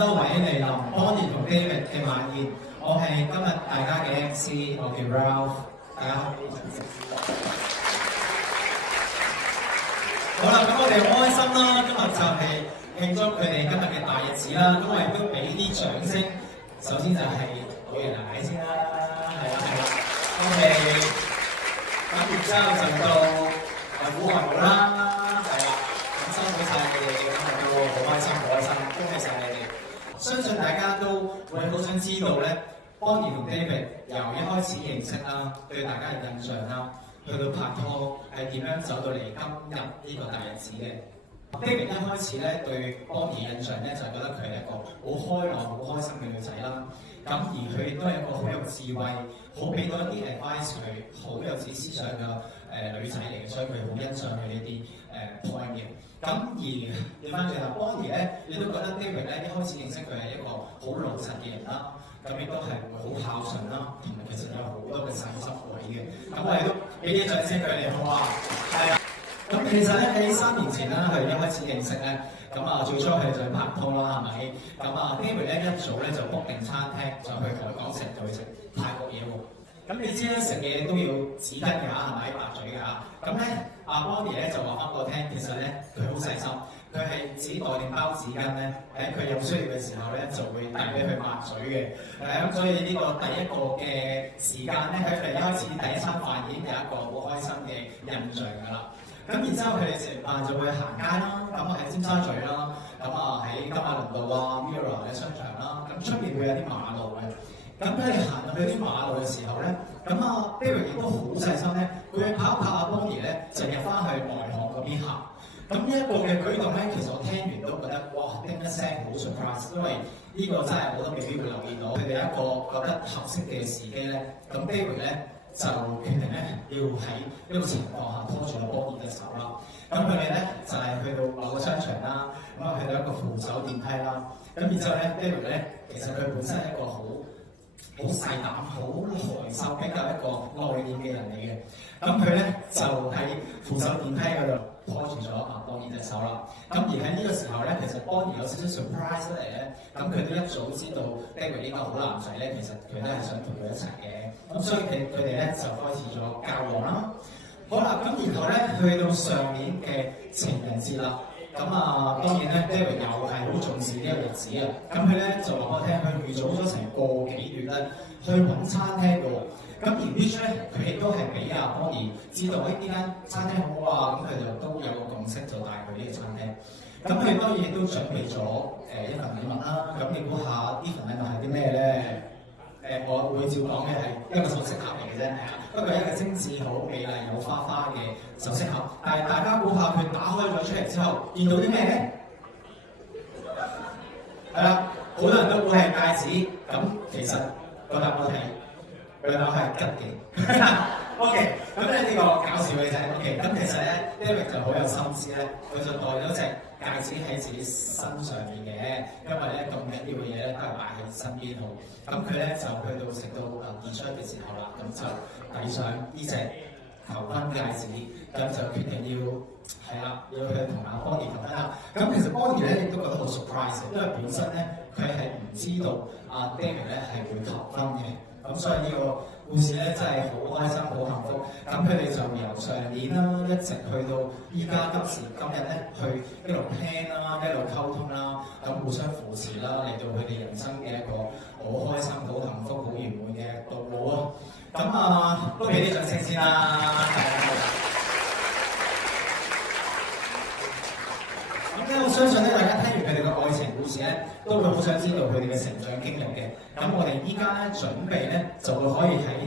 多位嚟臨 Bonnie 同 David 嘅晚宴，我係今日大家嘅 MC， 我叫 Ralph， 大家好。好啦，咁我哋好開心啦，今日就係慶祝佢哋今日嘅大日子啦，咁我亦都俾啲掌聲。首先就係老爺奶先啦，係啦，OK， 咁然之後就到古外母啦，係啦，咁辛苦晒你哋，咁我都好開心，恭喜晒你哋！相信大家都會好想知道咧 ，Bonnie 同 David 由一開始認識啦，對大家嘅印象啦，去到拍拖係點樣走到嚟今日呢個大日子嘅。David 一開始咧對 Bonnie 印象咧就係覺得佢係一個好開朗、好開心嘅女仔啦。咁而佢亦都係一個好有智慧、好俾到一啲 advice 佢、好有自己思想嘅女仔嚟嘅，所以佢好欣賞佢呢啲point 嘅。咁而調翻轉頭 Bonnie 咧，你都覺得 David 咧一開始認識佢係一個好老實嘅人啦，咁亦都係會好孝順啦，同埋其實有好多嘅細心位嘅。咁我哋都俾啲掌聲佢哋好啊，係啊。咁其實咧喺3年前啦，佢一開始認識咧，咁啊最初佢就拍拖啦，係咪？咁啊 David 咧一早咧就 book 定餐廳，就去同佢講食，就去食泰國嘢喎。咁你知咧食嘢都要紙巾㗎，係咪？白嘴㗎。咁咧阿 Bonnie 咧就話翻我聽，其實咧佢好細心，佢係自己袋定包紙巾咧，喺佢有需要嘅時候咧就會遞俾佢抹嘴嘅。咁所以呢個第一個嘅時間咧，喺佢哋一開始第一餐飯已經有一個好開心嘅印象㗎啦。咁然之後佢哋食飯就會行街啦，咁啊喺尖沙咀啦，咁啊喺金馬倫道啊 Mirror 嘅商場啦，咁出面會有啲馬路嘅。咁佢哋行入去啲馬路嘅時候咧，咁啊 David 亦都好細心咧，佢會拍一拍阿 Bonnie 咧，就入翻去外巷嗰邊行。咁呢一個嘅舉動咧，其實我聽完都覺得哇，叮一聲好 surprise， 因為呢個真係我都未必會留意到。佢哋一個覺得合適嘅時機咧，咁 David 咧就決定咧要喺呢個情況下拖住阿 Bonnie 嘅手啦。咁佢哋咧就係去到某個商場啦，咁啊去到一個扶手電梯啦。咁然之後咧 David 咧其實佢本身係一個好細膽、好害羞、比較一個內斂嘅人嚟嘅。咁佢咧就喺扶手電梯嗰度拖住咗阿 Bonnie 隻手啦。咁而喺呢個時候咧，其實 Bonnie 有少少 surprise 嚟咧。咁佢都一早知道 David 呢個好男仔咧，其實佢都係想同佢一齊嘅。咁所以佢哋咧就開始咗交往啦。好啦，咁然後咧去到上年嘅情人節啦。咁啊，當然咧 David 又係好重視呢個日子啊。咁佢咧就話我聽，佢預早咗成個幾月咧去揾餐廳嘅喎。咁而 which 咧，佢亦都係俾阿 Bonnie 知道，呢間餐廳好啊。咁佢就都有個共識，就帶佢呢個餐廳。咁佢當然亦都準備咗一份禮物啦。咁你估下呢份禮物係啲咩咧？我會照講嘅係一個首飾盒嚟嘅啫，不過一個精緻好美麗有花花嘅首飾盒。但係大家估下佢打開咗出嚟之後，見到啲咩咧？係啦，好多人都估係戒指。咁其實個答案係吉嘅。OK， 咁咧呢個搞笑嘅就係 OK。咁其實咧 David 就好有心思咧，佢就袋咗隻戒指喺自己身上面嘅，因為咧咁緊要嘅嘢咧都係擺喺身邊好。咁佢咧就去到食到dessert嘅時候啦，咁就遞上呢隻求婚戒指，咁就決定要去同阿 Bonnie 求婚啦。咁其實 Bonnie 咧亦都覺得好 surprise， 因為本身咧佢係唔知道阿 David 咧係會求婚嘅。咁所以呢個故事咧真係好開心、好幸福。咁佢哋就由上年啦，一直去到依家今時今日咧，去一路 plan 啦，一路溝通啦，咁互相扶持啦，嚟到佢哋人生嘅一個好開心、好幸福、好圓滿嘅道路咯。咁啊，都俾啲掌聲先啦。咁咧，我相信咧，大家聽完佢哋嘅愛情故事咧，都會好想知道佢哋嘅成長經歷嘅。咁我哋依家咧準備咧，就會可以喺